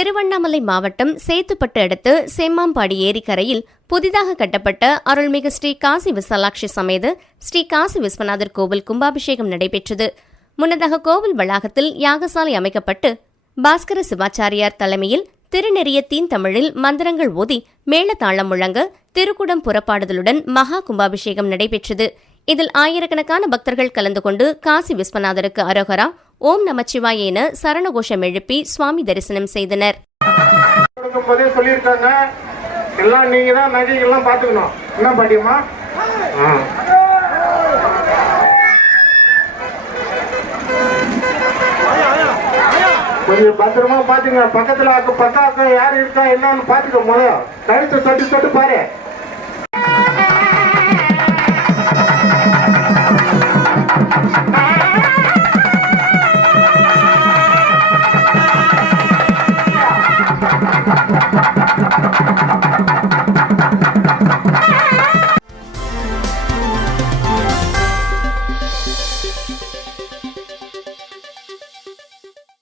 திருவண்ணாமலை மாவட்டம் சேத்துப்பட்டு அடுத்து செம்மாம்பாடி ஏரிக்கரையில் புதிதாக கட்டப்பட்ட அருள்மிகு ஸ்ரீ காசி விசாலாட்சி சமேத ஸ்ரீ காசி விஸ்வநாதர் கோவில் கும்பாபிஷேகம் நடைபெற்றது. முன்னதாக கோவில் வளாகத்தில் யாகசாலை அமைக்கப்பட்டு பாஸ்கர சிவாச்சாரியார் தலைமையில் திருநெறிய தீன் தமிழில் மந்திரங்கள் ஓதி மேளதாளம் முழங்க திருக்குடம் புறப்பாடுதலுடன் மகா கும்பாபிஷேகம் நடைபெற்றது. இதில் ஆயிரக்கணக்கான பக்தர்கள் கலந்து கொண்டு காசி விஸ்வநாதருக்கு அரோகரா ஓம் நமச்சிவாய என சரணகோஷம் எழுப்பி சுவாமி தரிசனம் செய்தனர். எல்லாம் நீங்க தான் நகைகள்லாம் பார்த்துக்கணும். என்ன பாட்டியம்மா? கொஞ்சம் பத்திரமா பாத்துங்க பக்கத்துல அக்கம் பக்கம் அக்கம் யார் இருக்கா என்னன்னு பாத்துக்க முதல்ல. கழுத்து தொட்டு தொட்டு பாரு.